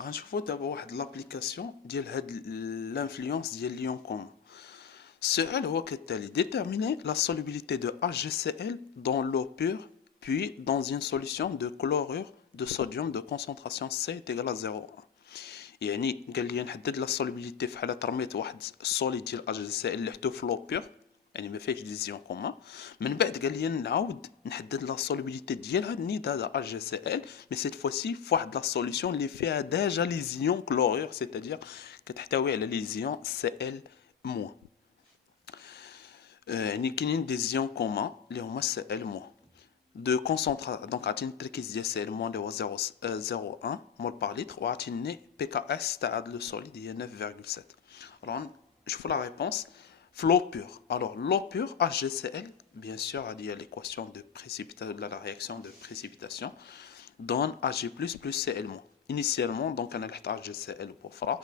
غنشوفو دابا واحد لابليكاسيون ديال هاد l'influence ديال ليون كومون. السؤال هو كالتالي: déterminer la solubilité de HgCl dans l'eau pure puis dans une solution de chlorure de sodium de concentration C est égale à 0,1. يعني قال لي نحدد لا solubilité في حالة رميت واحد السوليد ديال HgCl اللي حطوه في لو بيور، يعني ما فيهش ديزيون كومان. من بعد قال لي نعاود نحدد لا solubilité ديال هاد النيت هذا HgCl، مي سيت فوسي في واحد لا سوليسيون اللي فيها ديجا لي زيون كلورير، سيتادير كتحتوي على لي زيون Cl موان. يعني كاينين دي زيون كومان اللي هما Cl موان de concentration. Donc عطيني التركيز ديال Cl موان اللي هو 0,1 مول بار لتر، وعطيني PKS تاع هاد لو سوليد هي 9,7. alors نشوفو لا ريبونس في l'eau pure. Alors l'eau pure HgCl bien sûr هادي هي l'équation de précipitation de la réaction de précipitation donne Hg plus Cl moins. Initialement, donc on a HgCl pour FRA,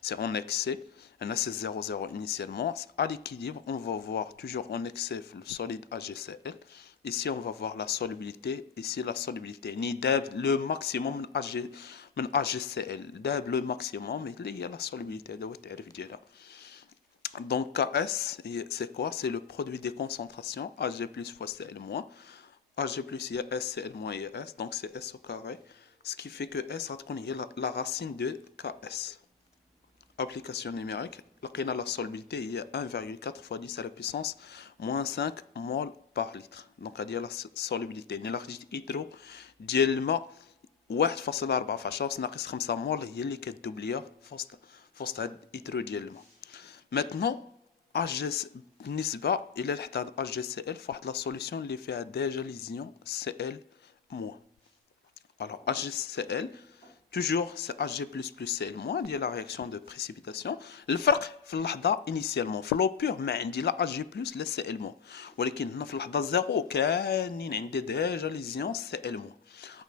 c'est en excès, on a c'est 0,0 initialement. À l'équilibre, on va voir toujours en excès le solide HgCl. Ici, on va voir la solubilité. Ici, la solubilité. Ni dab le maximum من HgCl. Dab le maximum, mais il y a la solubilité. Donc, Ks, c'est quoi? C'est le produit des concentrations Hg plus fois Cl moins. Hg plus il y a S, Cl moins il y a S, donc c'est S au carré. Ce qui fait que S va être la racine de Ks. Application numérique, la solubilité il y a 1,4 fois 10 à la puissance moins 5 mol par litre. Donc, il y a la solubilité. L'énergie hydro ديال الماء 1.14 ناقص 5 مول هي اللي كتدوبليها في وسط هاد الهيدرو ديال الماء. Maintenant, HG بالنسبة إلى الحداد HgCl في واحد لا سوليسيون اللي فيها ديجا لي زيون Cl moins. Alors HgCl toujours c'est Hg plus Cl moins ديال la réaction de précipitation. الفرق في اللحظة initialement في لو بيور ما عندي لا Hg plus لا Cl moins، ولكن هنا في اللحظة زيرو كاينين عندي ديجا لي زيون Cl moins.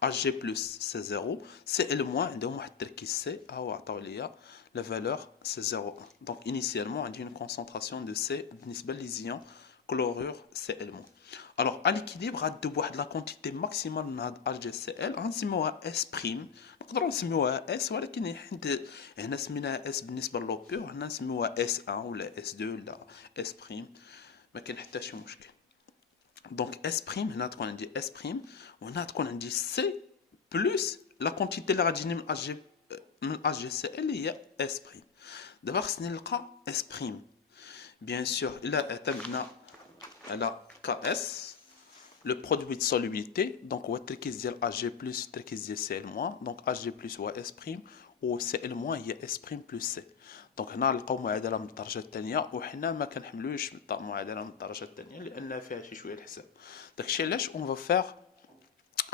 Hg plus c'est 0, Cl moins عندهم واحد التركيز C هاو عطاو ليا la valeur c'est 0,1. Donc initialement on a une concentration de C بالنسبة les ions chlorure Cl-. Alors à l'équilibre غادو بواحد la quantité maximale من هاد HgCl غنسميوها S'، نقدروا نسميوها S، ولكن حيت هنا سميناها S بالنسبة لو بيور، هنا نسميوها S1 ولا S2 ولا S'، ما كاين حتى شي مشكل. دونك S' هنا تكون عندي S'، وهنا تكون عندي C بلس لا كونتيتي اللي غتجيني من HgCl اللي هي S'. دابا خصني نلقى S'. بيان سور الا اعتمدنا على KS le produit de solubilité، donc هو التركيز ديال Hg plus التركيز ديال Cl moins، donc Hg plus هو S' و Cl moins هي S' plus C. دونك هنا نلقاو معادله من الدرجه الثانيه، وحنا ما كنحملوش معادله من الدرجه الثانيه لان فيها شي شويه الحساب. داكشي علاش اون فا فير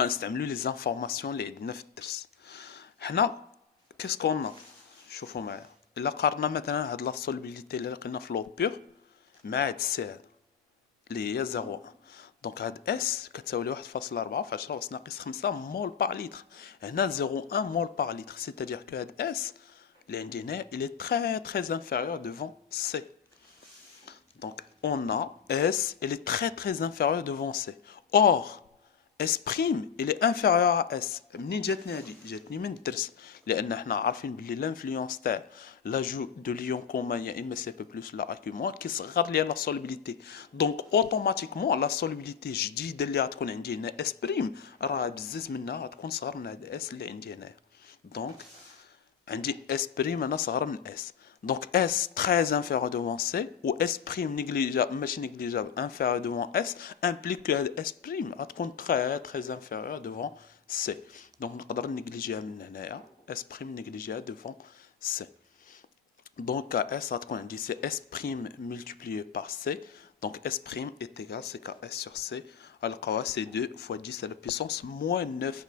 غنستعملو لي زانفورماسيون اللي عندنا في الدرس. حنا كيسكون شوفوا معايا، الا قارنا مثلا هاد لا سولبيليتي اللي لقينا في لو بيور مع هاد سي هاد اللي هي 0.1، دونك هاد اس كتساوي 1.4 في 10 ناقص 5 مول بار لتر. هنا 0.1 مول بار لتر، سيتادير كو هاد اس اللي عندي هنا il est très inférieur devant C. Donc on a S, elle est très inférieure devant C. Or S' il est inférieur à S. منين جاتني هادي؟ جاتني من الدرس، لان حنا عارفين بلي لانفلونس تاع لاجو دو ليون كومان يا اما سي بي بلس لا اكيو موان كيصغر لي لا سوليبيليتي. دونك اوتوماتيكمون لا سوليبيليتي الجديده اللي غتكون عندي هنا اس بريم راه بزز منها غتكون صغر من هاد اس اللي عندي هنايا. دونك عندي اس بريم انا صغر من اس. Donc S très inférieur devant C ou S prime négligeable, machine négligeable inférieur devant S implique que S prime va être très inférieur devant C. Donc nous avons négligé S prime négligé devant C. Donc S va être indice S prime multiplié par C. Donc S prime est égal à KS sur C. Alors c'est 2 fois 10 à la puissance moins 9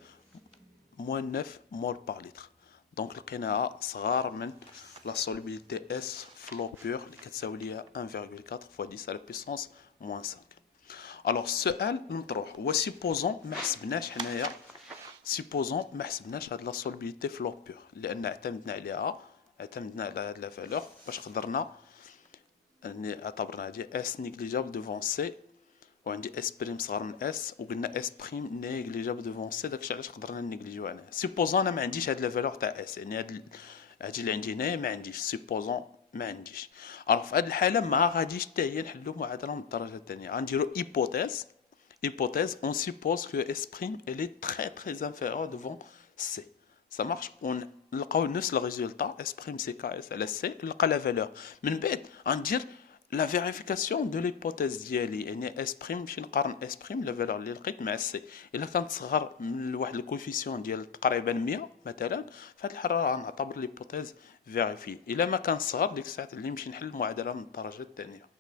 mol par litre. Donc لقيناها صغار من la solubilité S flot pur اللي كتساوي ليها 1,4 fois 10 à la puissance moins 5. Alors السؤال المطروح هو supposons ما حسبناش حنايا، supposons ما حسبناش هاد la solubilité flot pur لان اعتمدنا على هاد لا فالور باش قدرنا اعتبرنا هادي S négligeable devant C وعندي اس بريم صغر من اس، وقلنا اس بريم نيجليجابل ديفون سي، داكشي علاش قدرنا نيجليجيو عليه. سيبوزون انا ما عنديش هاد لا فالور تاع اس، يعني هادي اللي عندي هنايا ما عنديش، سيبوزون ما عنديش. الوغ في هاد الحاله ما غاديش حتى هي نحلو معادله من الدرجه الثانيه، غنديرو ايبوتيز. Hypothèse, on suppose que S' elle est très très inférieure devant C. Ça marche, on نلقاو نفس le résultat, S' c'est KS على C, نلقى la valeur. من بعد غندير la vérification de l'hypothèse ديالي، يعني S' ماشي نقارن S' la valeur اللي لقيت مع C. إلا كانت صغر من واحد الكوفيسيون ديال تقريبا 100 مثلا، فهاد الحالة غنعتبر l'hypothèse vérifiée. إلا ما كان صغر ديك الساعات اللي نمشي نحل المعادلة من الدرجة الثانية.